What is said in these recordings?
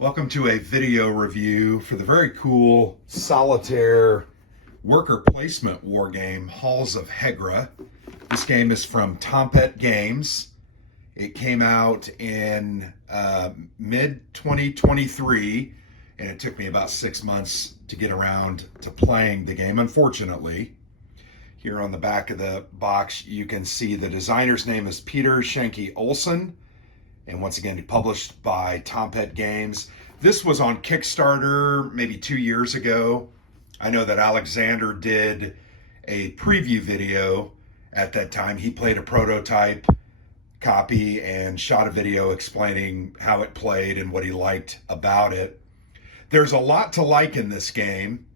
Welcome to a video review for the very cool solitaire worker placement war game, Halls of Hegra. This game is from Tompet Games. It came out in mid-2023, and it took me about 6 months to get around to playing the game, unfortunately. Here on the back of the box, you can see the designer's name is Peter Schenke Olsen. And once again, published by Tompet Games. This was on Kickstarter maybe 2 years ago. I know that Alexander did a preview video at that time. He played a prototype copy and shot a video explaining how it played and what he liked about it. There's a lot to like in this game.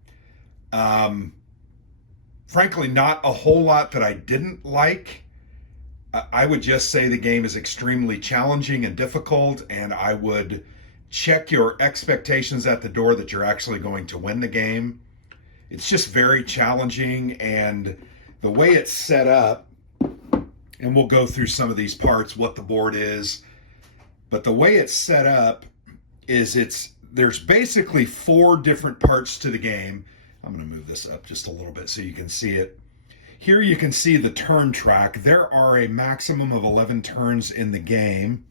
Frankly, not a whole lot that I didn't like. I would just say the game is extremely challenging and difficult, and I would check your expectations at the door that you're actually going to win the game. It's just very challenging, and the way it's set up, and we'll go through some of these parts, what the board is, but the way it's set up is there's basically 4 different parts to the game. I'm going to move this up just a little bit so you can see it. Here you can see the turn track. There are a maximum of 11 turns in the game.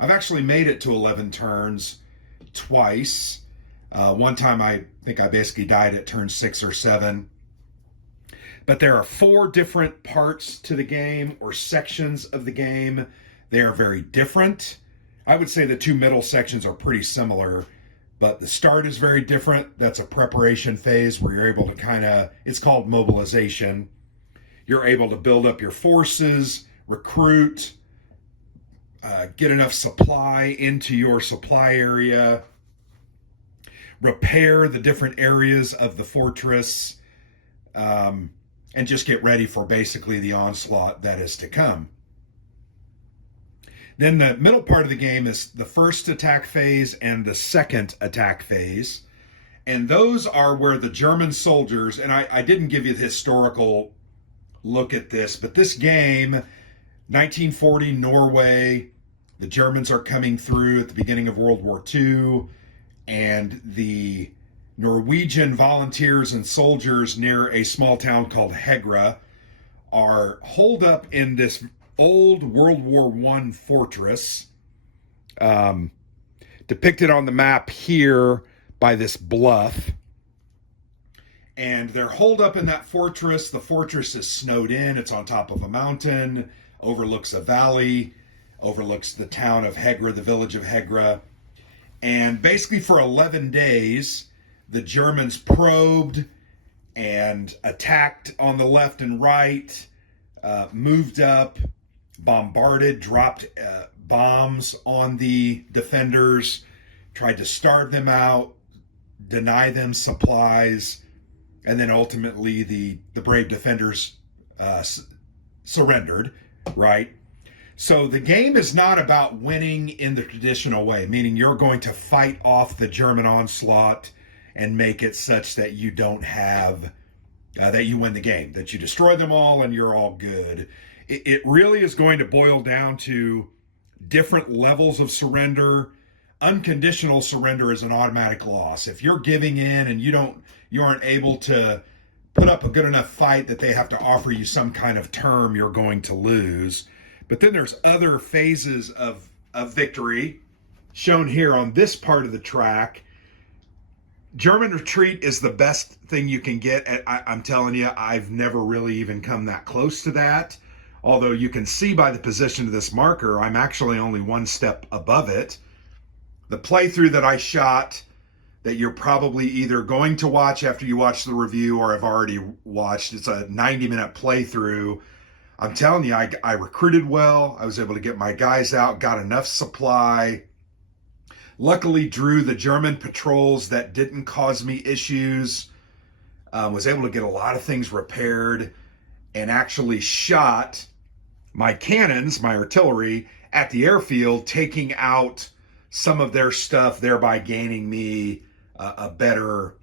I've actually made it to 11 turns twice. One time I think I basically died at turn 6 or 7. But there are 4 different parts to the game, or sections of the game. They are very different. I would say the 2 middle sections are pretty similar, but the start is very different. That's a preparation phase where you're able to it's called mobilization. You're able to build up your forces, recruit, get enough supply into your supply area, repair the different areas of the fortress, and just get ready for basically the onslaught that is to come. Then the middle part of the game is the first attack phase and the second attack phase. And those are where the German soldiers, and I didn't give you the historical look at this, but this game, 1940 Norway, the Germans are coming through at the beginning of World War II, and the Norwegian volunteers and soldiers near a small town called Hegra are holed up in this old World War I fortress, depicted on the map here by this bluff. And they're holed up in that fortress. The fortress is snowed in. It's on top of a mountain, overlooks a valley, overlooks the town of Hegra, the village of Hegra. And basically for 11 days, the Germans probed and attacked on the left and right, moved up, bombarded, dropped bombs on the defenders, tried to starve them out, deny them supplies, and then ultimately the brave defenders surrendered, right? So the game is not about winning in the traditional way, meaning you're going to fight off the German onslaught and make it such that you don't have, that you win the game, that you destroy them all and you're all good. It really is going to boil down to different levels of surrender. Unconditional surrender is an automatic loss. If you're giving in and you aren't able to put up a good enough fight that they have to offer you some kind of term, you're going to lose. But then there's other phases of victory shown here on this part of the track. German retreat is the best thing you can get. I'm telling you, I've never really even come that close to that. Although you can see by the position of this marker, I'm actually only 1 step above it. The playthrough that I shot, that you're probably either going to watch after you watch the review or have already watched, it's a 90-minute playthrough. I'm telling you, I recruited well. I was able to get my guys out, got enough supply. Luckily, drew the German patrols that didn't cause me issues. Was able to get a lot of things repaired, and actually shot my cannons, my artillery, at the airfield, taking out some of their stuff, thereby gaining me a better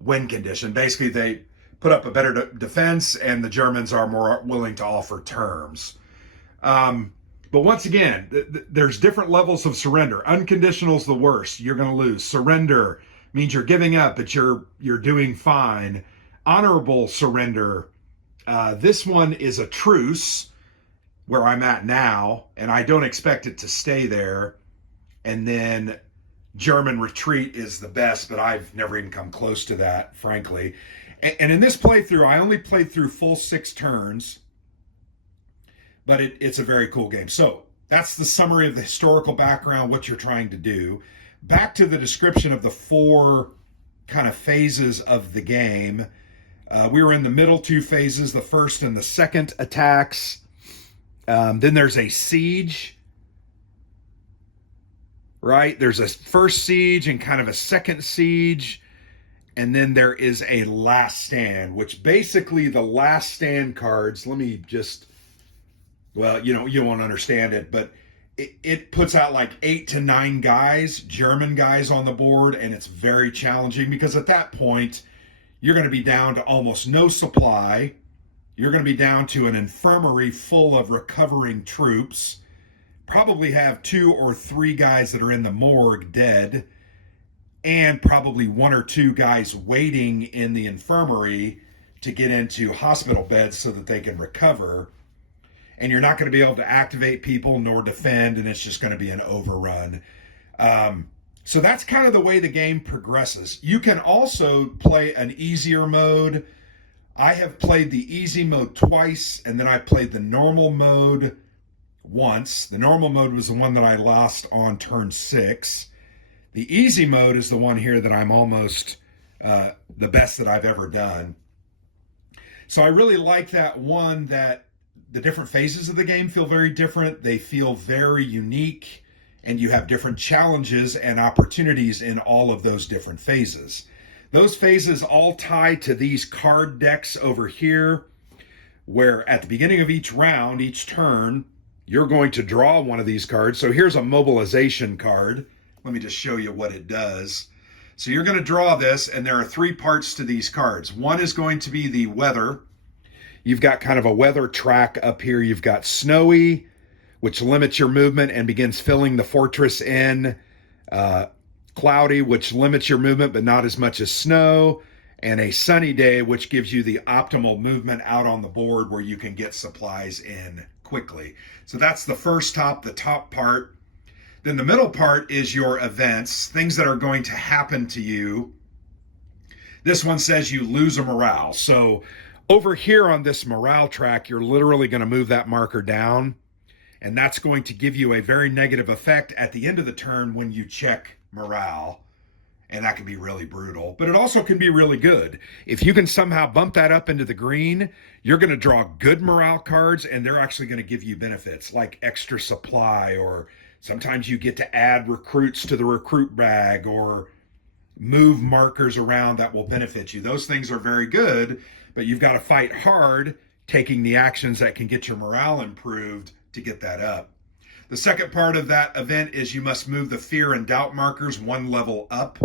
win condition. Basically, they put up a better defense, and the Germans are more willing to offer terms. But But once again, there's different levels of surrender. Unconditional is the worst. You're going to lose. Surrender means you're giving up, but you're doing fine. Honorable surrender. This one is a truce, where I'm at now, and I don't expect it to stay there. And then German retreat is the best, but I've never even come close to that, frankly. And in this playthrough, I only played through full 6 turns, but it's a very cool game. So that's the summary of the historical background, what you're trying to do. Back to the description of the 4 kind of phases of the game. We were in the middle 2 phases, the first and the second attacks. Then there's a siege, right? There's a first siege and kind of a second siege. And then there is a last stand, which basically the last stand cards, let me just, well, you won't understand it, but it puts out like 8 to 9 guys, German guys on the board. And it's very challenging because at that point, you're going to be down to almost no supply. You're going to be down to an infirmary full of recovering troops. Probably have 2 or 3 guys that are in the morgue dead. And probably 1 or 2 guys waiting in the infirmary to get into hospital beds so that they can recover. And you're not going to be able to activate people nor defend, and it's just going to be an overrun. So that's kind of the way the game progresses. You can also play an easier mode. I have played the easy mode twice, and then I played the normal mode once. The normal mode was the one that I lost on turn 6. The easy mode is the one here that I'm almost the best that I've ever done. So I really like that one, that the different phases of the game feel very different. They feel very unique, and you have different challenges and opportunities in all of those different phases. Those phases all tie to these card decks over here, where at the beginning of each round, each turn, you're going to draw one of these cards. So here's a mobilization card. Let me just show you what it does. So you're going to draw this, and there are 3 parts to these cards. One is going to be the weather. You've got kind of a weather track up here. You've got snowy, which limits your movement and begins filling the fortress in. Cloudy, which limits your movement, but not as much as snow. And a sunny day, which gives you the optimal movement out on the board where you can get supplies in quickly. So that's the the top part. Then the middle part is your events, things that are going to happen to you. This one says you lose a morale. So over here on this morale track, you're literally going to move that marker down, and that's going to give you a very negative effect at the end of the turn when you check morale. And that can be really brutal, but it also can be really good. If you can somehow bump that up into the green, you're going to draw good morale cards, and they're actually going to give you benefits like extra supply, or sometimes you get to add recruits to the recruit bag, or move markers around that will benefit you. Those things are very good, but you've got to fight hard, taking the actions that can get your morale improved to get that up. The second part of that event is you must move the fear and doubt markers 1 level up.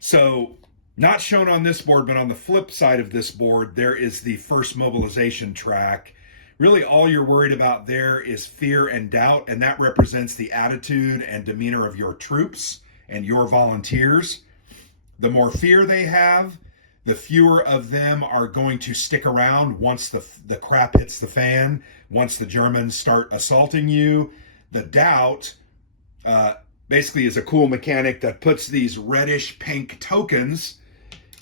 So not shown on this board, but on the flip side of this board, there is the first mobilization track. Really all you're worried about there is fear and doubt, and that represents the attitude and demeanor of your troops and your volunteers. The more fear they have, the fewer of them are going to stick around once the crap hits the fan, once the Germans start assaulting you. The doubt basically is a cool mechanic that puts these reddish pink tokens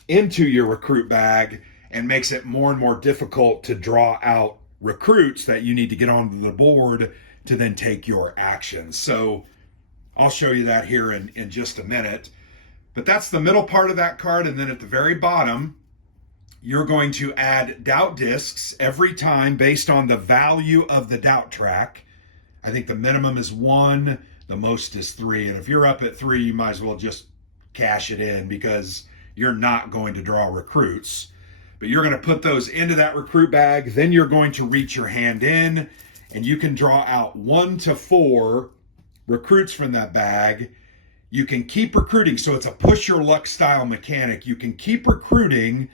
into your recruit bag and makes it more and more difficult to draw out recruits that you need to get onto the board to then take your actions. So I'll show you that here in just a minute. But that's the middle part of that card, and then at the very bottom, you're going to add doubt discs every time based on the value of the doubt track. I think the minimum is 1, the most is 3. And if you're up at 3, you might as well just cash it in because you're not going to draw recruits. But you're going to put those into that recruit bag. Then you're going to reach your hand in, and you can draw out 1 to 4 recruits from that bag. You can keep recruiting. So it's a push your luck style mechanic. You can keep recruiting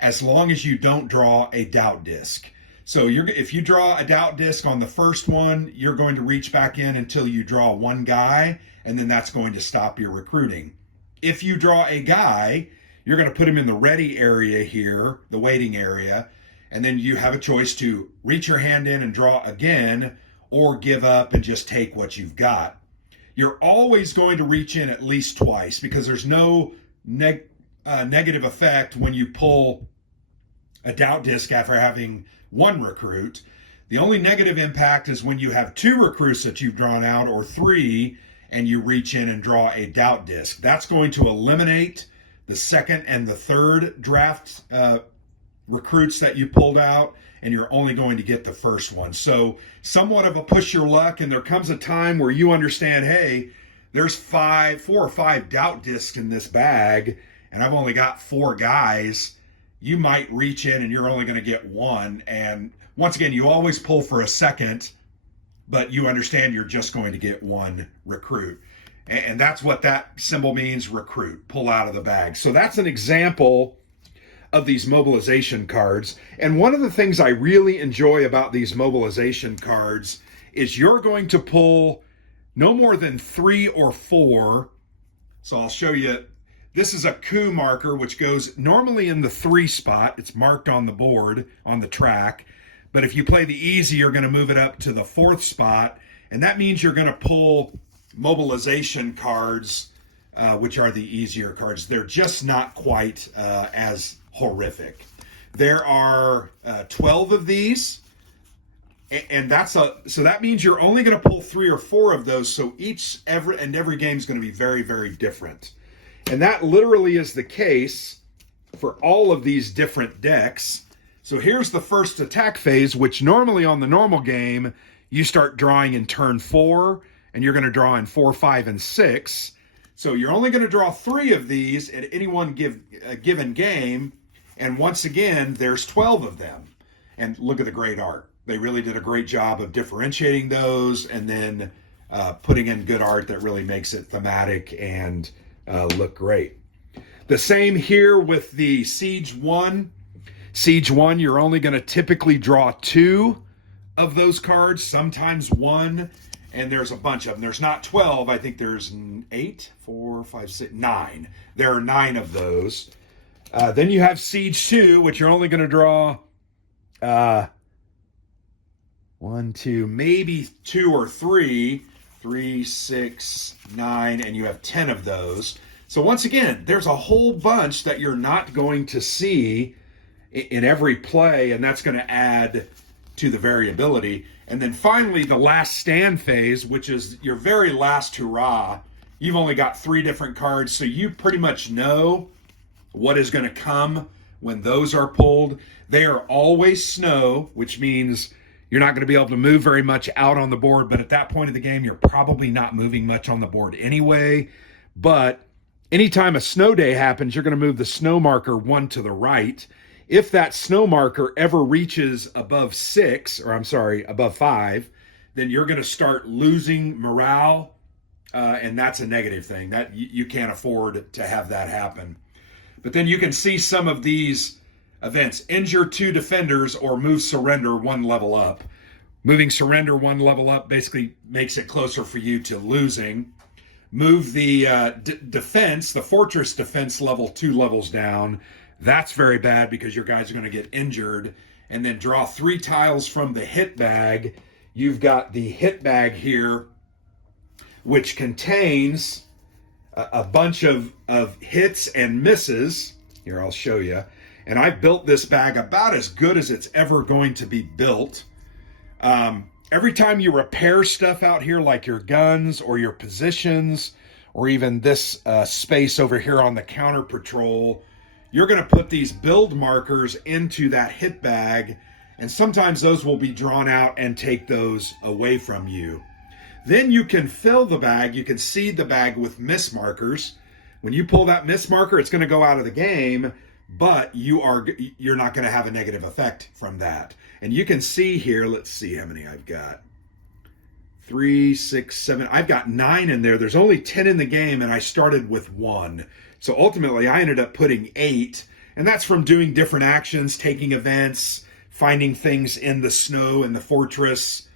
as long as you don't draw a doubt disc. So if you draw a doubt disc on the first one, you're going to reach back in until you draw one guy, and then that's going to stop your recruiting. If you draw a guy, you're going to put him in the ready area here, the waiting area, and then you have a choice to reach your hand in and draw again, or give up and just take what you've got. You're always going to reach in at least twice because there's no negative effect when you pull a doubt disc after having one recruit. The only negative impact is when you have two recruits that you've drawn out, or three, and you reach in and draw a doubt disc. That's going to eliminate the second and the third draft recruits that you pulled out, and you're only going to get the first one. So somewhat of a push your luck, and there comes a time where you understand, hey, there's 4 or 5 doubt discs in this bag, and I've only got 4 guys. You might reach in and you're only going to get one. And once again, you always pull for a second, but you understand you're just going to get one recruit. And that's what that symbol means, recruit, pull out of the bag. So that's an example of these mobilization cards. And one of the things I really enjoy about these mobilization cards is you're going to pull no more than 3 or 4. So I'll show you. This is a coup marker, which goes normally in the 3 spot. It's marked on the board, on the track. But if you play the easy, you're going to move it up to the 4th spot. And that means you're going to pull mobilization cards, which are the easier cards. They're just not quite as horrific. There are 12 of these. And so that means you're only going to pull 3 or 4 of those. So every game is going to be very, very different. And that literally is the case for all of these different decks. So here's the first attack phase, which normally on the normal game, you start drawing in turn 4, and you're going to draw in 4, 5, and 6. So you're only going to draw 3 of these at any one given game. And once again, there's 12 of them. And look at the great art. They really did a great job of differentiating those and then putting in good art that really makes it thematic and look great. The same here with the Siege 1. Siege 1, you're only going to typically draw 2 of those cards, sometimes 1, and there's a bunch of them. There's not 12. I think there's 8, 4, 5, 6, 9. There are 9 of those. Then you have Siege 2, which you're only going to draw 1, 2, maybe 2 or 3. 3, 6, 9, and you have 10 of those. So once again, there's a whole bunch that you're not going to see in every play, and that's going to add to the variability. And then finally, the last stand phase, which is your very last hurrah. You've only got 3 different cards, so you pretty much know what is going to come when those are pulled. They are always snow, which means you're not going to be able to move very much out on the board, but at that point of the game, you're probably not moving much on the board anyway. But anytime a snow day happens, you're going to move the snow marker 1 to the right. If that snow marker ever reaches above 5, then you're going to start losing morale, and that's a negative thing. That you can't afford to have that happen. But then you can see some of these events: injure 2 defenders or move surrender 1 level up. Moving surrender 1 level up basically makes it closer for you to losing. Move the defense, the fortress defense level 2 levels down. That's very bad because your guys are going to get injured. And then draw 3 tiles from the hit bag. You've got the hit bag here, which contains a bunch of hits and misses. Here, I'll show you. And I built this bag about as good as it's ever going to be built. Every time you repair stuff out here, like your guns or your positions, or even this space over here on the counter patrol, you're going to put these build markers into that hit bag, and sometimes those will be drawn out and take those away from you. Then you can fill the bag. You can seed the bag with miss markers. When you pull that miss marker, it's going to go out of the game, but you're not going to have a negative effect from that. And you can see here, let's see how many I've got. 3, 6, 7. I've got 9 in there. There's only 10 in the game, and I started with 1. So ultimately, I ended up putting 8, and that's from doing different actions, taking events, finding things in the snow in the fortress.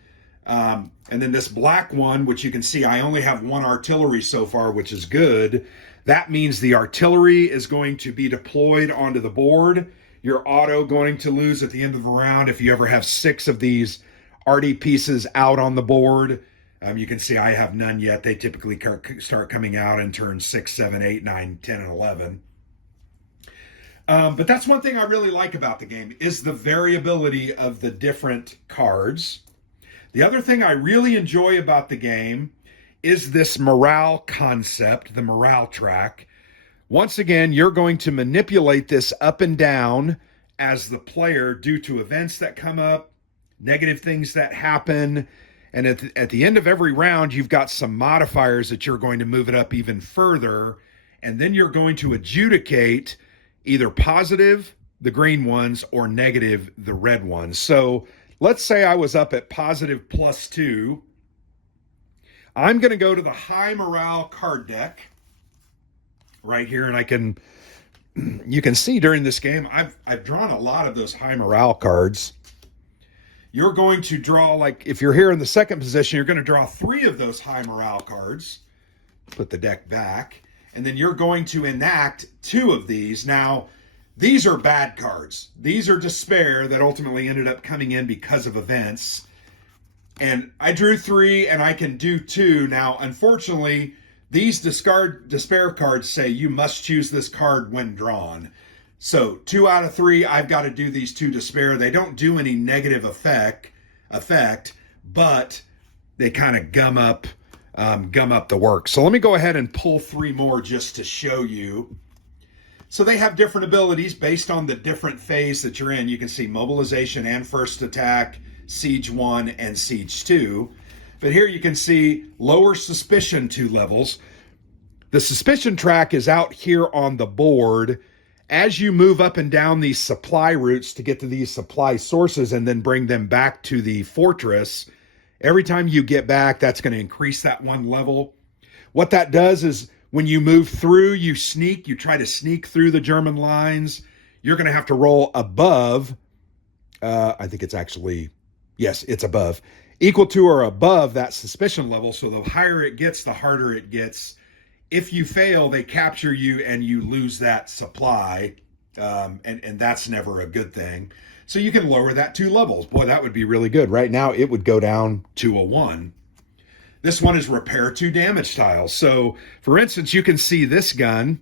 And then this black one, which you can see I only have one artillery so far, which is good. That means the artillery is going to be deployed onto the board. You're auto going to lose at the end of the round if you ever have 6 of these arty pieces out on the board. You can see I have none yet. They typically start coming out in turns 6, 7, 8, 9, 10, and 11. But that's one thing I really like about the game is the variability of the different cards. The other thing I really enjoy about the game is this morale concept, the morale track. Once again, you're going to manipulate this up and down as the player due to events that come up, negative things that happen. And at the end of every round, you've got some modifiers that you're going to move it up even further. And then you're going to adjudicate either positive, the green ones, or negative, the red ones. So let's say I was up at positive +2. I'm going to go to the high morale card deck right here, and you can see during this game, I've drawn a lot of those high morale cards. You're going to draw, like if you're here in the second position, you're going to draw 3 of those high morale cards. Put the deck back. And then you're going to enact 2 of these. Now, these are bad cards. These are despair that ultimately ended up coming in because of events. And I drew 3 and I can do 2. Now, unfortunately, these despair cards say you must choose this card when drawn. So 2 out of 3, I've got to do these 2 despair. They don't do any negative effect, but they kind of gum up the work. So let me go ahead and pull 3 more just to show you. So they have different abilities based on the different phase that you're in. You can see mobilization and first attack, siege 1 and siege 2. But here you can see lower suspicion 2 levels. The suspicion track is out here on the board. As you move up and down these supply routes to get to these supply sources and then bring them back to the fortress, every time you get back, that's going to increase that 1 level. What that does is when you move through, you try to sneak through the German lines. You're going to have to roll above. I think it's actually, yes, it's above. Equal to or above that suspicion level. So the higher it gets, the harder it gets. If you fail, they capture you and you lose that supply. And that's never a good thing. So you can lower that 2 levels. Boy, that would be really good. Right now, it would go down to a 1. This one is repair 2 damage tiles. So, for instance, you can see this gun.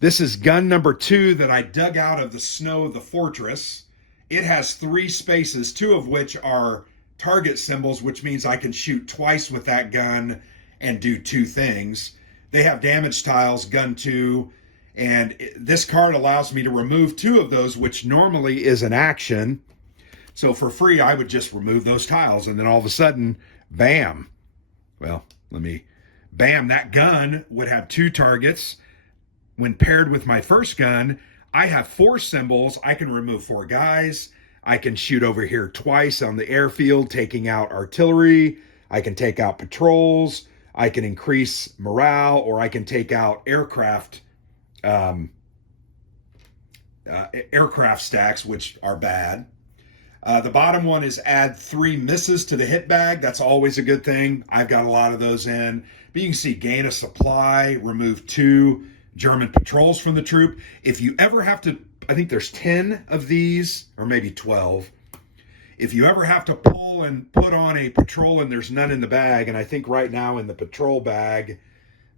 This is gun number 2 that I dug out of the snow of the fortress. It has 3 spaces, 2 of which are target symbols, which means I can shoot twice with that gun and do 2 things. They have damage tiles, gun 2, and this card allows me to remove 2 of those, which normally is an action. So for free, I would just remove those tiles, and then all of a sudden, bam. Well, bam, that gun would have 2 targets. When paired with my first gun, I have 4 symbols. I can remove 4 guys. I can shoot over here twice on the airfield, taking out artillery. I can take out patrols. I can increase morale, or I can take out aircraft stacks, which are bad. The bottom one is add 3 misses to the hit bag. That's always a good thing. I've got a lot of those in. But you can see gain a supply, remove 2 German patrols from the troop. If you ever have to, I think there's 10 of these, or maybe 12. If you ever have to pull and put on a patrol and there's none in the bag, and I think right now in the patrol bag,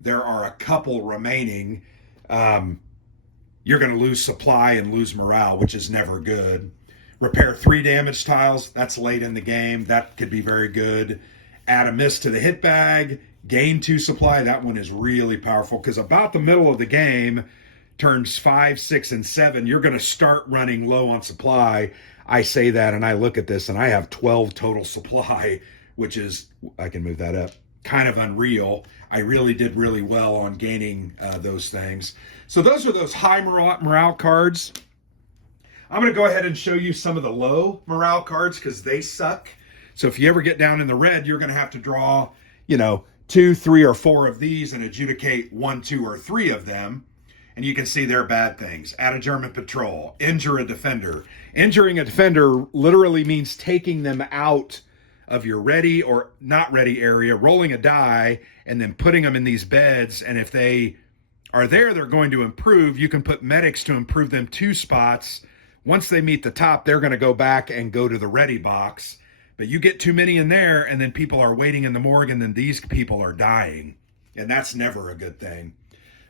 there are a couple remaining, you're going to lose supply and lose morale, which is never good. Repair 3 damage tiles. That's late in the game. That could be very good. Add a miss to the hit bag. Gain 2 supply. That one is really powerful because about the middle of the game, turns 5, 6, and 7, you're going to start running low on supply. I say that and I look at this and I have 12 total supply, which is, I can move that up, kind of unreal. I really did really well on gaining those things. So those are those high morale cards. I'm going to go ahead and show you some of the low morale cards because they suck. So if you ever get down in the red, you're going to have to draw, 2, 3, or 4 of these and adjudicate 1, 2, or 3 of them. And you can see they're bad things. Add a German patrol, injure a defender, Injuring a defender literally means taking them out of your ready or not ready area, rolling a die, and then putting them in these beds. And if they are there, they're going to improve. You can put medics to improve them 2 spots. Once they meet the top, they're going to go back and go to the ready box. But you get too many in there, and then people are waiting in the morgue, and then these people are dying. And that's never a good thing.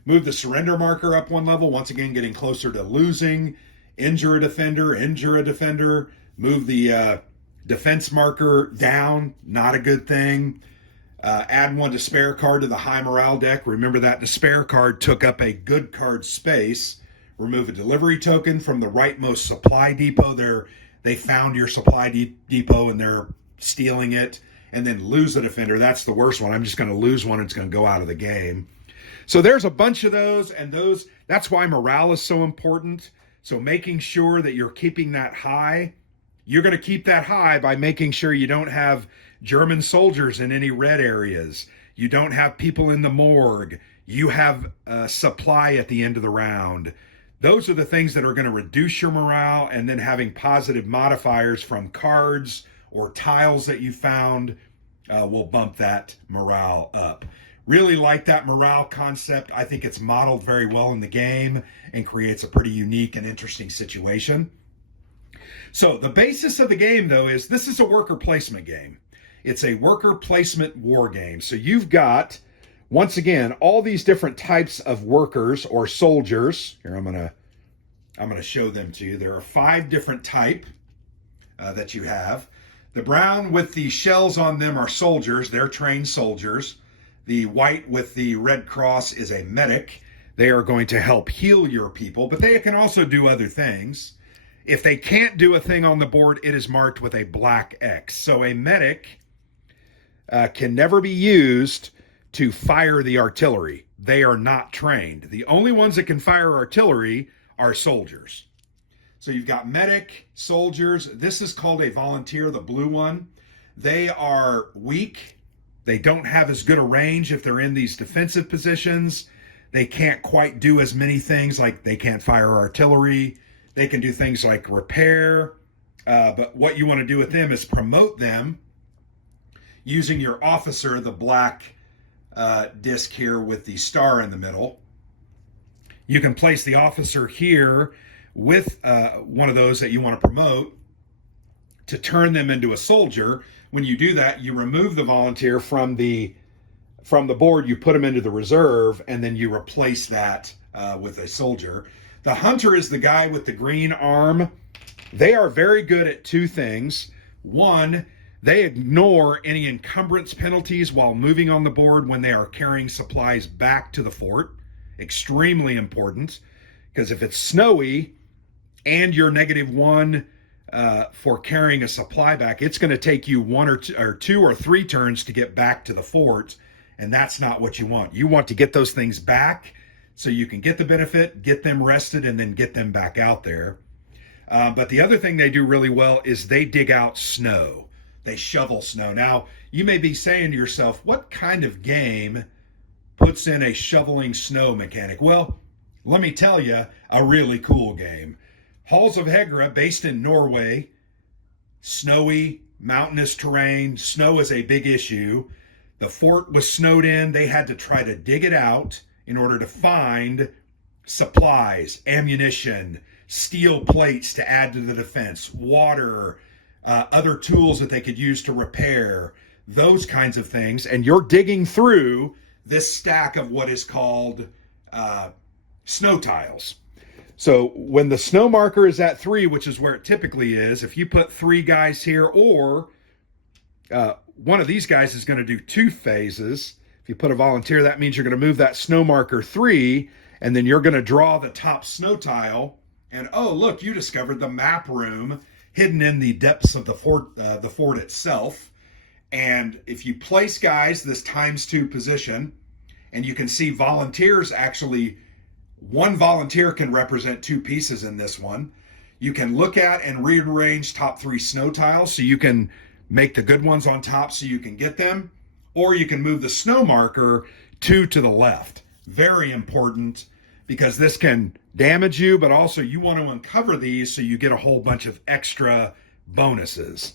Move the surrender marker up 1 level, once again getting closer to losing. Injure a defender. Move the defense marker down, not a good thing. Add 1 despair card to the high morale deck. Remember that despair card took up a good card space. Remove a delivery token from the rightmost supply depot. They found your supply depot and they're stealing it. And then lose a defender. That's the worst one. I'm just going to lose one. It's going to go out of the game. So there's a bunch of those, and that's why morale is so important. So making sure that you're keeping that high. You're going to keep that high by making sure you don't have German soldiers in any red areas. You don't have people in the morgue. You have supply at the end of the round. Those are the things that are going to reduce your morale, and then having positive modifiers from cards or tiles that you found will bump that morale up. Really like that morale concept. I think it's modeled very well in the game and creates a pretty unique and interesting situation. So the basis of the game, though, is this is a worker placement game. It's a worker placement war game. So you've got, once again, all these different types of workers or soldiers. Here, I'm gonna show them to you. There are 5 different type that you have. The brown with the shells on them are soldiers. They're trained soldiers. The white with the red cross is a medic. They are going to help heal your people, but they can also do other things. If they can't do a thing on the board, it is marked with a black X. So a medic can never be used to fire the artillery. They are not trained. The only ones that can fire artillery are soldiers. So you've got medic, soldiers. This is called a volunteer, the blue one. They are weak. They don't have as good a range if they're in these defensive positions. They can't quite do as many things, like they can't fire artillery. They can do things like repair. But what you want to do with them is promote them using your officer, the black disc here with the star in the middle. You can place the officer here with one of those that you want to promote to turn them into a soldier. When you do that, you remove the volunteer from the board, you put them into the reserve, and then you replace that with a soldier. The hunter is the guy with the green arm. They are very good at 2 things. 1, they ignore any encumbrance penalties while moving on the board when they are carrying supplies back to the fort. Extremely important, because if it's snowy and you're -1 for carrying a supply back, it's going to take you 1 or 2 or 3 turns to get back to the fort, and that's not what you want. You want to get those things back so you can get the benefit, get them rested, and then get them back out there. But the other thing they do really well is they dig out snow. They shovel snow. Now, you may be saying to yourself, what kind of game puts in a shoveling snow mechanic? Well, let me tell you, a really cool game. Halls of Hegra, based in Norway, snowy, mountainous terrain. Snow is a big issue. The fort was snowed in. They had to try to dig it out in order to find supplies, ammunition, steel plates to add to the defense, water, other tools that they could use to repair, those kinds of things. And you're digging through this stack of what is called snow tiles. So when the snow marker is at 3, which is where it typically is, if you put 3 guys here, or one of these guys is going to do 2 phases. If you put a volunteer, that means you're going to move that snow marker 3, and then you're going to draw the top snow tile. And oh, look, you discovered the map room hidden in the depths of the fort itself. And if you place guys this ×2 position, and you can see volunteers actually, 1 volunteer can represent 2 pieces in this one. You can look at and rearrange top 3 snow tiles so you can make the good ones on top so you can get them, or you can move the snow marker 2 to the left. Very important. because this can damage you, but also you want to uncover these so you get a whole bunch of extra bonuses.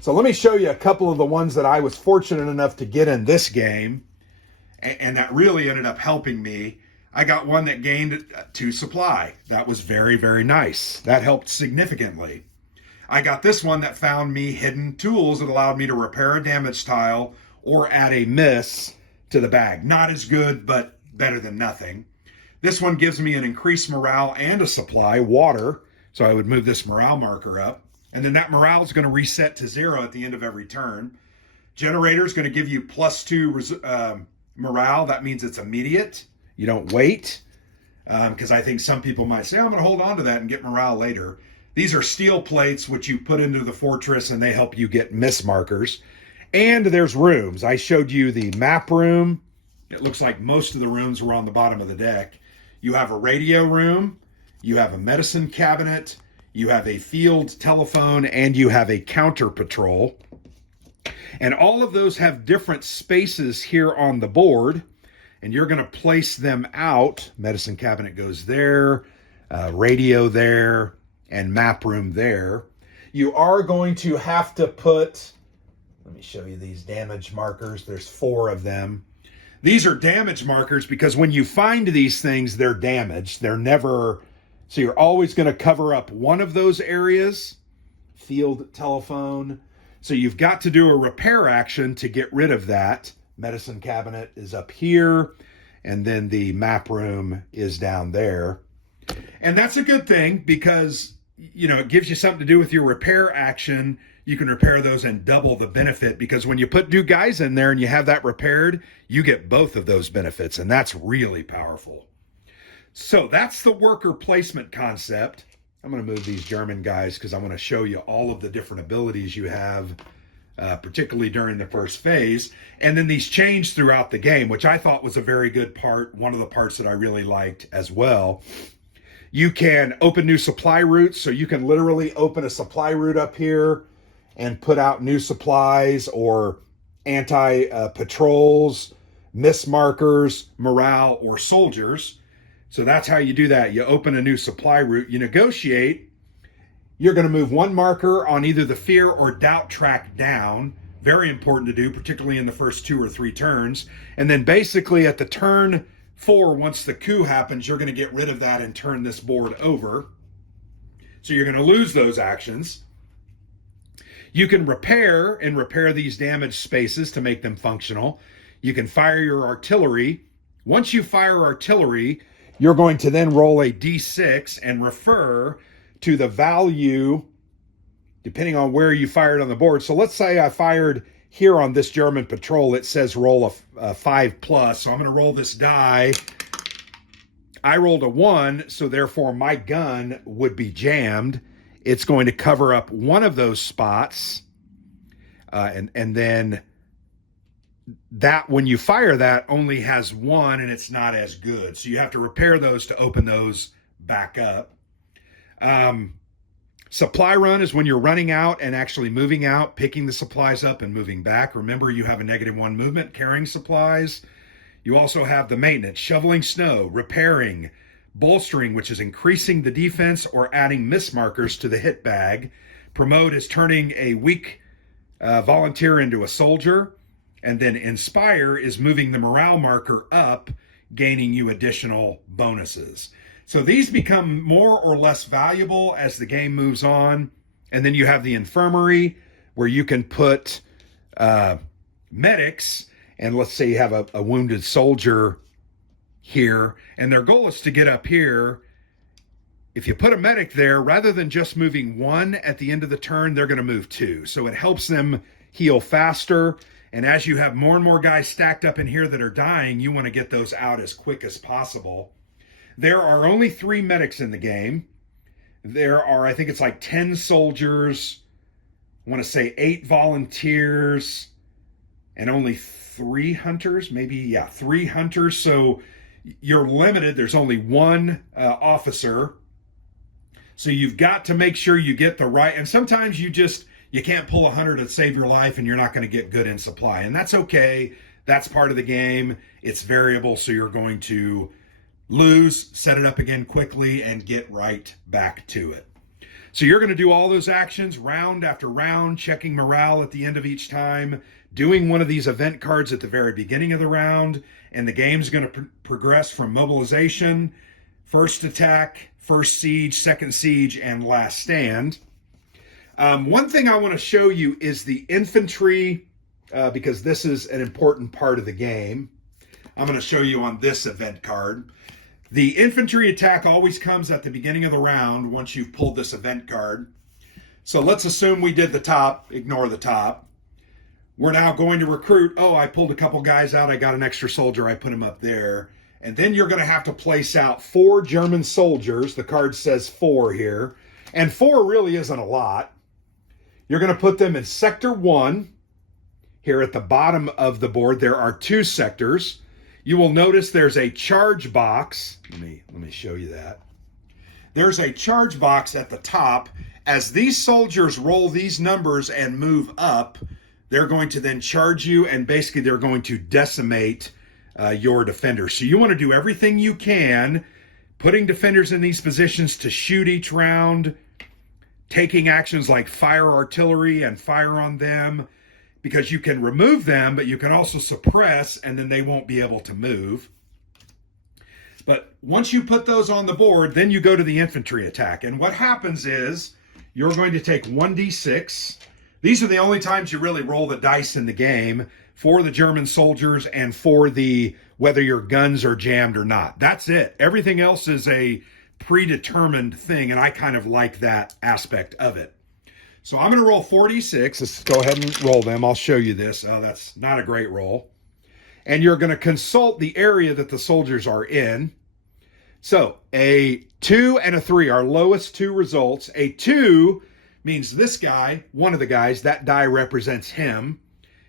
So let me show you a couple of the ones that I was fortunate enough to get in this game, and that really ended up helping me. I got one that gained 2 supply. That was very, very nice. That helped significantly. I got this one that found me hidden tools that allowed me to repair a damaged tile or add a miss to the bag. Not as good, but better than nothing. This one gives me an increased morale and a supply, water. So I would move this morale marker up. And then that morale is going to reset to 0 at the end of every turn. Generator is going to give you +2 morale. That means it's immediate. You don't wait. Because I think some people might say, I'm going to hold on to that and get morale later. These are steel plates, which you put into the fortress, and they help you get miss markers. And there's rooms. I showed you the map room. It looks like most of the rooms were on the bottom of the deck. You have a radio room. You have a medicine cabinet. You have a field telephone, and you have a counter patrol. And all of those have different spaces here on the board, and you're going to place them out. Medicine cabinet goes there, radio there, and map room there. You are going to have to put, let me show you these damage markers. There's 4 of them. These are damage markers because when you find these things, they're damaged. They're never, so you're always going to cover up one of those areas. Field telephone. So you've got to do a repair action to get rid of that. Medicine cabinet is up here, and then the map room is down there. And that's a good thing because, you know, it gives you something to do with your repair action. You can repair those and double the benefit, because when you put new guys in there and you have that repaired, you get both of those benefits, and that's really powerful. So that's the worker placement concept. I'm going to move these German guys because I want to show you all of the different abilities you have, particularly during the first phase. And then these change throughout the game, which I thought was a very good part, one of the parts that I really liked as well. You can open new supply routes, so you can literally open a supply route up here and put out new supplies or anti-patrols, miss markers, morale, or soldiers. So that's how you do that. You open a new supply route, you negotiate. You're going to move 1 marker on either the fear or doubt track down. Very important to do, particularly in the first 2 or 3 turns. And then basically at the turn 4, once the coup happens, you're going to get rid of that and turn this board over. So you're going to lose those actions. You can repair these damaged spaces to make them functional. You can fire your artillery. Once you fire artillery, you're going to then roll a D6 and refer to the value depending on where you fired on the board. So let's say I fired here on this German patrol. It says roll a 5+. So I'm going to roll this die. I rolled a 1, so therefore my gun would be jammed. It's going to cover up one of those spots. And then that, when you fire that, only has 1 and it's not as good. So you have to repair those to open those back up. Supply run is when you're running out and actually moving out, picking the supplies up and moving back. Remember, you have a -1 movement carrying supplies. You also have the maintenance, shoveling snow, repairing, bolstering, which is increasing the defense or adding miss markers to the hit bag. Promote is turning a weak volunteer into a soldier. And then inspire is moving the morale marker up, gaining you additional bonuses. So these become more or less valuable as the game moves on. And then you have the infirmary, where you can put medics. And let's say you have a wounded soldier here, and their goal is to get up here. If you put a medic there, rather than just moving 1 at the end of the turn, they're going to move 2. So it helps them heal faster. And as you have more and more guys stacked up in here that are dying, you want to get those out as quick as possible. There are only 3 medics in the game. There are, I think it's like 10 soldiers, I want to say 8 volunteers, and only 3 hunters, maybe, 3 hunters. So you're limited. There's only 1 officer. So you've got to make sure you get the right, and sometimes you can't pull a hunter to save your life and you're not going to get good in supply. And that's okay. That's part of the game. It's variable, so you're going to lose, set it up again quickly, and get right back to it. So you're going to do all those actions round after round, checking morale at the end of each time, doing one of these event cards at the very beginning of the round, and the game's going to progress from mobilization, first attack, first siege, second siege, and last stand. One thing I want to show you is the infantry, because this is an important part of the game. I'm going to show you on this event card. The infantry attack always comes at the beginning of the round once you've pulled this event card. So let's assume we did the top, ignore the top. We're now going to recruit. Oh, I pulled a couple guys out. I got an extra soldier. I put him up there. And then you're going to have to place out 4 German soldiers. The card says 4 here. And 4 really isn't a lot. You're going to put them in Sector 1. Here at the bottom of the board, there are 2 sectors. You will notice there's a charge box. Let me show you that. There's a charge box at the top. As these soldiers roll these numbers and move up, they're going to then charge you, and basically they're going to decimate your defenders. So you want to do everything you can, putting defenders in these positions to shoot each round, taking actions like fire artillery and fire on them, because you can remove them, but you can also suppress, and then they won't be able to move. But once you put those on the board, then you go to the infantry attack. And what happens is you're going to take 1d6. These are the only times you really roll the dice in the game for the German soldiers and for the whether your guns are jammed or not. That's it. Everything else is a predetermined thing, and I kind of like that aspect of it. So I'm going to roll 4d6. Let's go ahead and roll them. I'll show you this. Oh, that's not a great roll. And you're going to consult the area that the soldiers are in. So a 2 and a 3 are lowest 2 results. A 2 means this guy, one of the guys, that die represents him.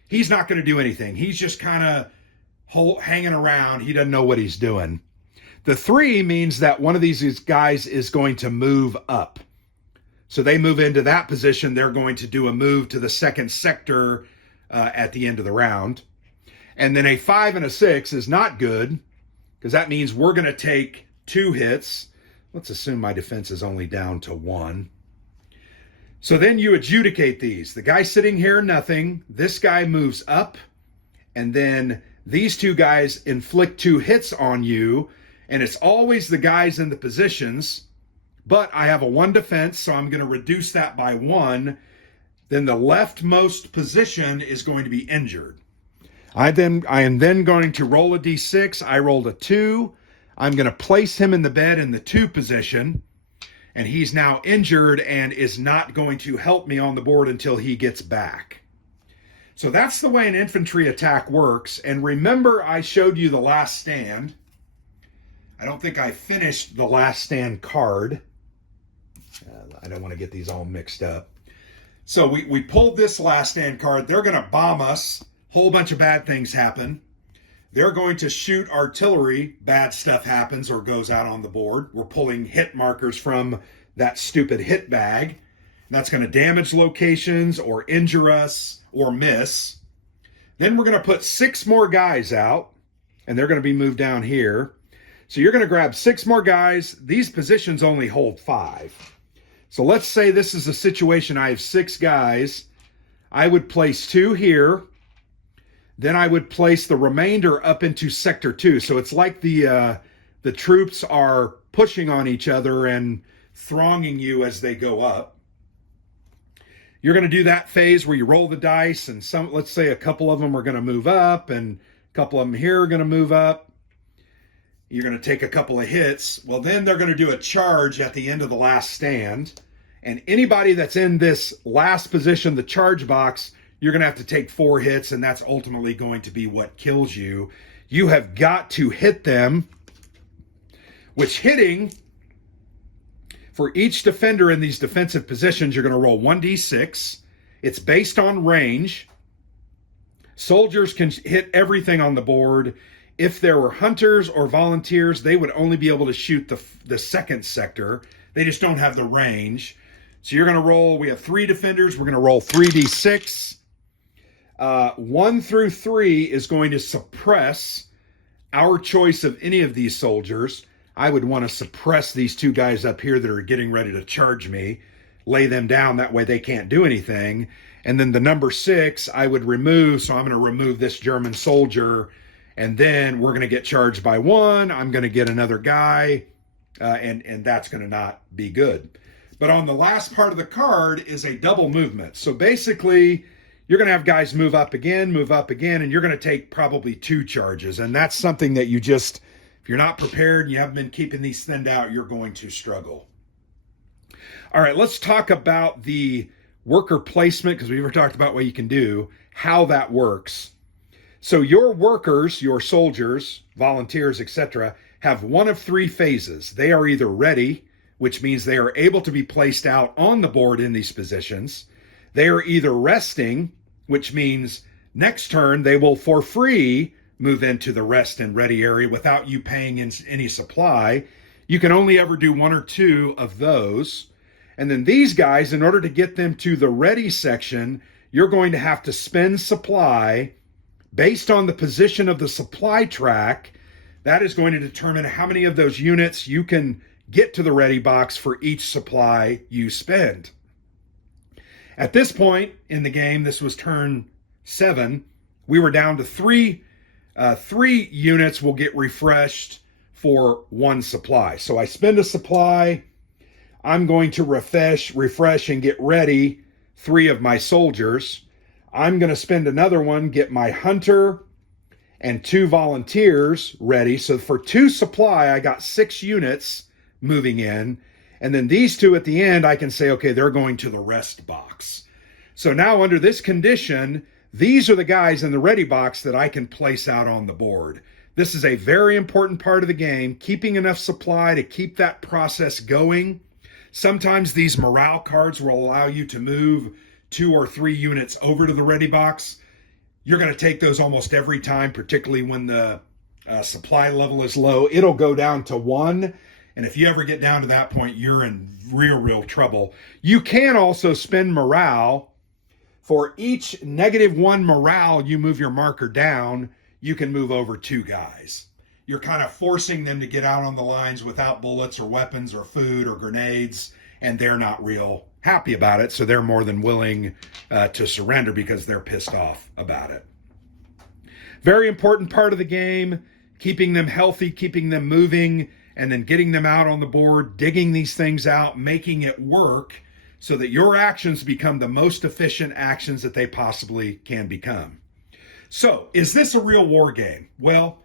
He's not going to do anything. He's just kind of hanging around. He doesn't know what he's doing. The 3 means that one of these guys is going to move up. So they move into that position. They're going to do a move to the second sector at the end of the round. And then a 5 and a 6 is not good, because that means we're going to take 2 hits. Let's assume my defense is only down to 1. So then you adjudicate these. The guy sitting here, nothing. This guy moves up. And then these 2 guys inflict 2 hits on you. And it's always the guys in the positions. But I have a 1 defense, so I'm going to reduce that by 1. Then the leftmost position is going to be injured. I am then going to roll a d6. I rolled a 2. I'm going to place him in the bed in the 2 position. And he's now injured and is not going to help me on the board until he gets back. So that's the way an infantry attack works. And remember, I showed you the last stand. I don't think I finished the last stand card. I don't want to get these all mixed up. So we pulled this last stand card. They're going to bomb us. Whole bunch of bad things happen. They're going to shoot artillery. Bad stuff happens or goes out on the board. We're pulling hit markers from that stupid hit bag. And that's going to damage locations or injure us or miss. Then we're going to put 6 more guys out, and they're going to be moved down here. So you're going to grab 6 more guys. These positions only hold 5. So let's say this is a situation I have 6 guys. I would place 2 here. Then I would place the remainder up into Sector 2. So it's like the troops are pushing on each other and thronging you as they go up. You're going to do that phase where you roll the dice, and let's say a couple of them are going to move up, and a couple of them here are going to move up. You're going to take a couple of hits. Well, then they're going to do a charge at the end of the last stand. And anybody that's in this last position, the charge box, you're going to have to take 4 hits, and that's ultimately going to be what kills you. You have got to hit them, which hitting, for each defender in these defensive positions, you're going to roll 1d6. It's based on range. Soldiers can hit everything on the board. If there were hunters or volunteers, they would only be able to shoot the second sector. They just don't have the range. So you're going to roll, we have 3 defenders. We're going to roll 3d6. 1 through 3 is going to suppress our choice of any of these soldiers. I would want to suppress these two guys up here that are getting ready to charge me, lay them down, that way they can't do anything. And then the number 6, I would remove, so I'm going to remove this German soldier, and then we're going to get charged by 1. I'm going to get another guy, and that's going to not be good. But on the last part of the card is a double movement. So basically, you're going to have guys move up again, and you're going to take probably 2 charges. And that's something that you just, if you're not prepared, you haven't been keeping these thinned out, you're going to struggle. All right, let's talk about the worker placement, because we never talked about what you can do, how that works. So your workers, your soldiers, volunteers, etc., have one of 3 phases. They are either ready, which means they are able to be placed out on the board in these positions. They are either resting, which means next turn they will for free move into the rest and ready area without you paying in any supply. You can only ever do 1 or 2 of those. And then these guys, in order to get them to the ready section, you're going to have to spend supply based on the position of the supply track. That is going to determine how many of those units you can get to the ready box for each supply you spend. At this point in the game, this was turn 7, we were down to 3 units will get refreshed for 1 supply. So I spend a supply, I'm going to refresh and get ready 3 of my soldiers. I'm going to spend another one, get my hunter and 2 volunteers ready. So for 2 supply, I got 6 units moving in. And then these 2 at the end, I can say, okay, they're going to the rest box. So now under this condition, these are the guys in the ready box that I can place out on the board. This is a very important part of the game, keeping enough supply to keep that process going. Sometimes these morale cards will allow you to move 2 or 3 units over to the ready box. You're going to take those almost every time, particularly when the supply level is low. It'll go down to 1. And if you ever get down to that point, you're in real trouble. You can also spend morale. For each -1 morale you move your marker down, you can move over 2 guys. You're kind of forcing them to get out on the lines without bullets or weapons or food or grenades, and they're not real happy about it, so they're more than willing to surrender because they're pissed off about it. Very important part of the game, keeping them healthy, keeping them moving, and then getting them out on the board, digging these things out, making it work so that your actions become the most efficient actions that they possibly can become. So, is this a real war game? Well,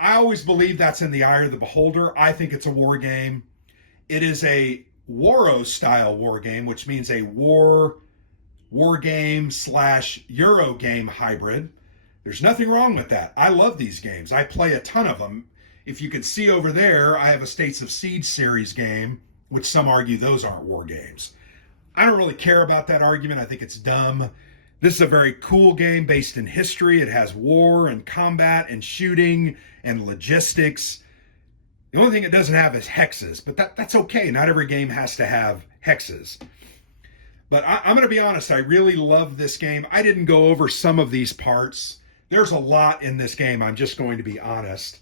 I always believe that's in the eye of the beholder. I think it's a war game. It is a Waro style war game, which means a war game / Euro game hybrid. There's nothing wrong with that. I love these games. I play a ton of them. If you can see over there, I have a States of Siege series game, which some argue those aren't war games. I don't really care about that argument. I think it's dumb. This is a very cool game based in history. It has war and combat and shooting and logistics. The only thing it doesn't have is hexes, but that's okay. Not every game has to have hexes. But I'm going to be honest, I really love this game. I didn't go over some of these parts. There's a lot in this game. I'm just going to be honest.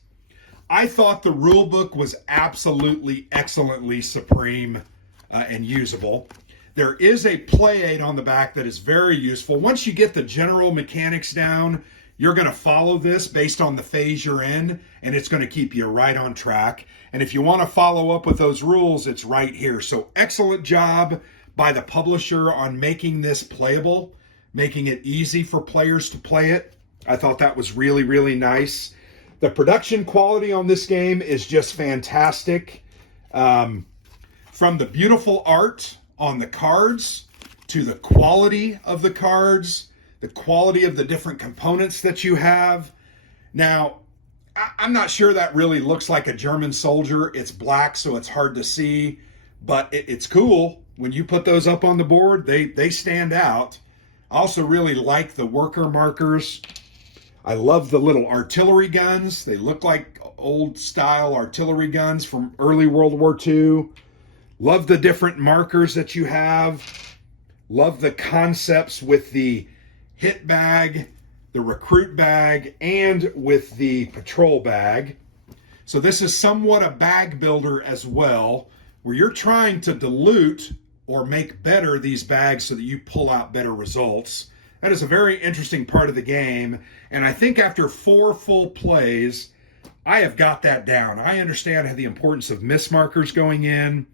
I thought the rule book was absolutely, excellently supreme and usable. There is a play aid on the back that is very useful. Once you get the general mechanics down, you're going to follow this based on the phase you're in, and it's going to keep you right on track. And if you want to follow up with those rules, it's right here. So excellent job by the publisher on making this playable, making it easy for players to play it. I thought that was really, really nice. The production quality on this game is just fantastic. From the beautiful art on the cards to the quality of the cards, the quality of the different components that you have. Now, I'm not sure that really looks like a German soldier. It's black, so it's hard to see, but it's cool. When you put those up on the board, they stand out. I also really like the worker markers. I love the little artillery guns. They look like old style artillery guns from early World War II. Love the different markers that you have. Love the concepts with the hit bag, the recruit bag, and with the patrol bag. So this is somewhat a bag builder as well, where you're trying to dilute or make better these bags so that you pull out better results. That is a very interesting part of the game. And I think after 4 full plays, I have got that down. I understand the importance of miss markers going in.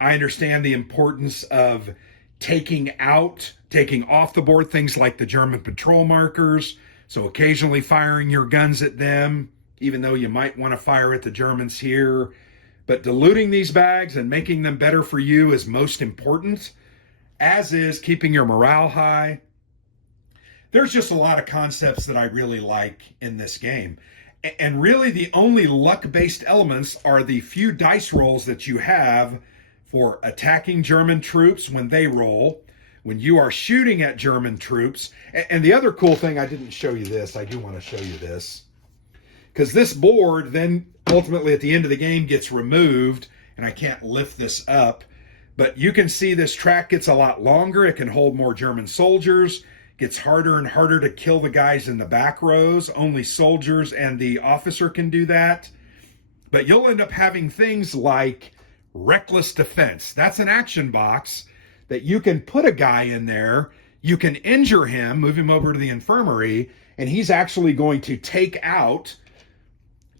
I understand the importance of taking off the board things like the German patrol markers. So occasionally firing your guns at them, even though you might want to fire at the Germans here. But diluting these bags and making them better for you is most important, as is keeping your morale high. There's just a lot of concepts that I really like in this game. And really the only luck-based elements are the few dice rolls that you have for attacking German troops when they roll, when you are shooting at German troops. And the other cool thing, I didn't show you this, I do want to show you this, because this board then ultimately at the end of the game gets removed, and I can't lift this up, but you can see this track gets a lot longer. It can hold more German soldiers. Gets harder and harder to kill the guys in the back rows. Only soldiers and the officer can do that. But you'll end up having things like reckless defense. That's an action box that you can put a guy in there. You can injure him, move him over to the infirmary, and he's actually going to take out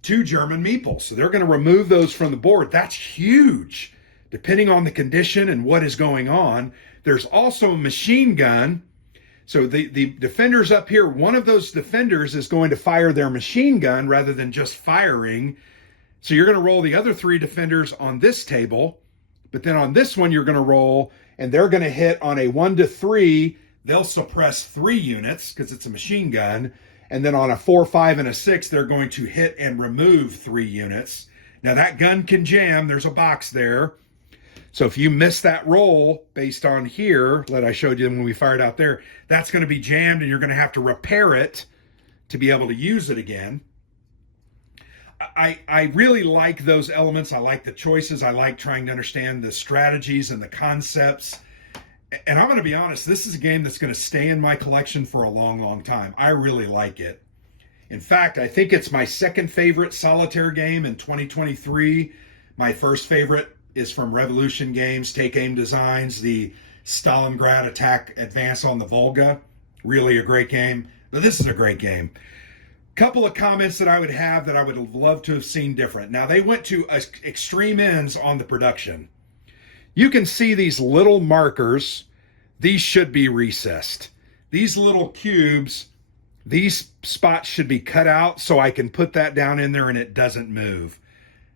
2 German meeples. So they're going to remove those from the board. That's huge, depending on the condition and what is going on. There's also a machine gun. So the defenders up here, one of those defenders is going to fire their machine gun rather than just firing. So you're going to roll the other 3 defenders on this table, but then on this one you're going to roll, and they're going to hit on a 1 to 3. They'll suppress 3 units because it's a machine gun. And then on a 4, 5, and a 6, they're going to hit and remove 3 units. Now that gun can jam. There's a box there. So if you miss that roll based on here that I showed you when we fired out there, that's going to be jammed and you're going to have to repair it to be able to use it again. I really like those elements. I like the choices. I like trying to understand the strategies and the concepts. And I'm going to be honest, this is a game that's going to stay in my collection for a long, long time. I really like it. In fact, I think it's my second favorite solitaire game in 2023. My first favorite is from Revolution Games, Take Aim Designs, the Stalingrad Attack Advance on the Volga. Really a great game, but this is a great game. Couple of comments that I would have that I would have loved to have seen different. Now, they went to extreme ends on the production. You can see these little markers. These should be recessed. These little cubes, these spots should be cut out so I can put that down in there and it doesn't move.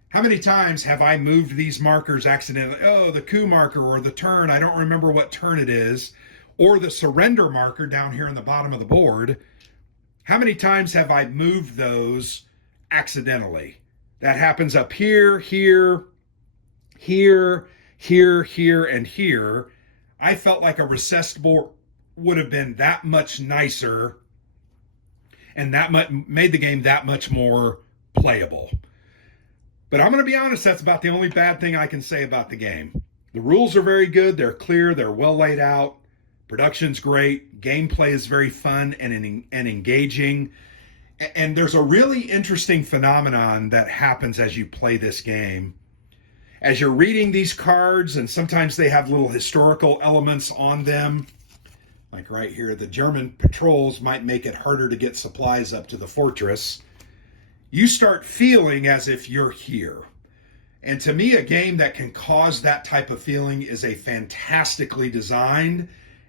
How many times have I moved these markers accidentally? Oh, the coup marker or the turn, I don't remember what turn it is, or the surrender marker down here on the bottom of the board. How many times have I moved those accidentally? That happens up here, here, here, here, here, and here. I felt like a recessed board would have been that much nicer and that made the game that much more playable. But I'm going to be honest, that's about the only bad thing I can say about the game. The rules are very good. They're clear. They're well laid out. Production's great. Gameplay is very fun and engaging. And there's a really interesting phenomenon that happens as you play this game. As you're reading these cards, and sometimes they have little historical elements on them, like right here, the German patrols might make it harder to get supplies up to the fortress. You start feeling as if you're here. And to me, a game that can cause that type of feeling is a fantastically designed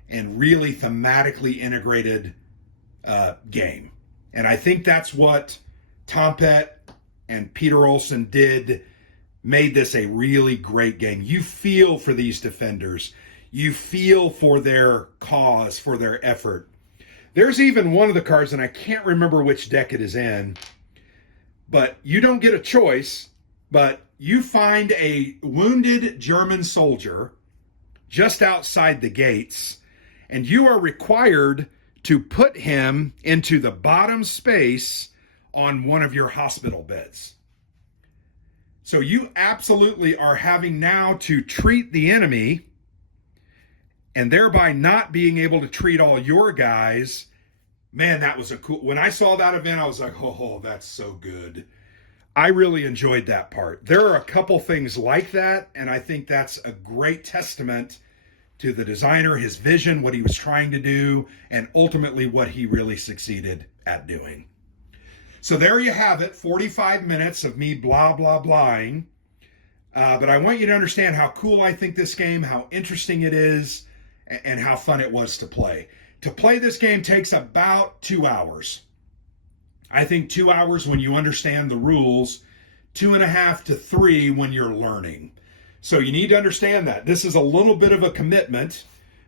and really thematically integrated game. And I think that's what Tompet and Peter Olson made this a really great game. You feel for these defenders. You feel for their cause, for their effort. There's even one of the cards, and I can't remember which deck it is in, but you don't get a choice, but you find a wounded German soldier just outside the gates, and you are required to put him into the bottom space on one of your hospital beds. So you absolutely are having now to treat the enemy and thereby not being able to treat all your guys. Man, that was when I saw that event, I was like, oh, that's so good. I really enjoyed that part. There are a couple things like that, and I think that's a great testament to the designer, his vision, what he was trying to do, and ultimately what he really succeeded at doing. So there you have it, 45 minutes of me blah, blah, blahing. But I want you to understand how cool I think this game, how interesting it is, and how fun it was to play. To play this game takes about 2 hours. I think 2 hours when you understand the rules, 2.5 to 3 when you're learning. So you need to understand that. This is a little bit of a commitment,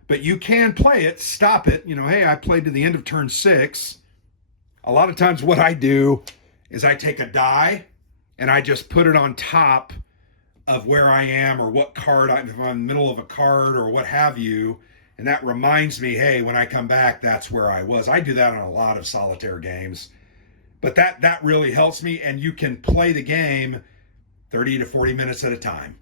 but you can play it, stop it. You know, hey, I played to the end of turn 6. A lot of times what I do is I take a die and I just put it on top of where I am or what card, if I'm in the middle of a card or what have you, and that reminds me, hey, when I come back, that's where I was. I do that on a lot of solitaire games, but that really helps me, and you can play the game 30 to 40 minutes at a time.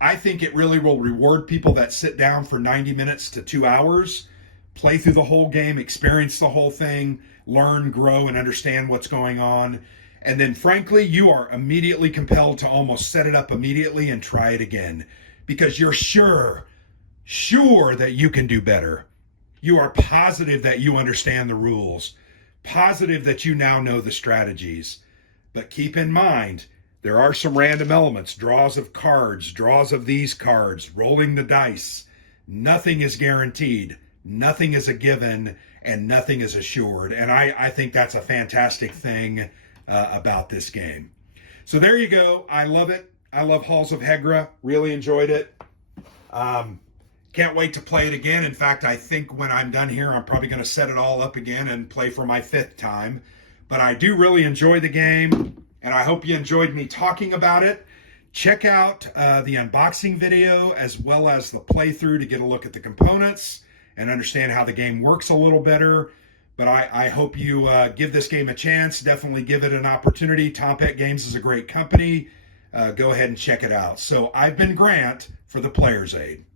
I think it really will reward people that sit down for 90 minutes to 2 hours, play through the whole game, experience the whole thing, learn, grow, and understand what's going on. And then, frankly, you are immediately compelled to almost set it up immediately and try it again because you're sure that you can do better. You are positive that you understand the rules, positive that you now know the strategies. But keep in mind, there are some random elements, draws of cards, draws of these cards, rolling the dice. Nothing is guaranteed. Nothing is a given, and nothing is assured. And I think that's a fantastic thing about this game. So there you go. I love it. I love Halls of Hegra. Really enjoyed it. Can't wait to play it again. In fact, I think when I'm done here, I'm probably going to set it all up again and play for my 5th time. But I do really enjoy the game, and I hope you enjoyed me talking about it. Check out the unboxing video as well as the playthrough to get a look at the components and understand how the game works a little better. But I hope you give this game a chance. Definitely give it an opportunity. Tompet Games is a great company. Go ahead and check it out. So I've been Grant for the Player's Aid.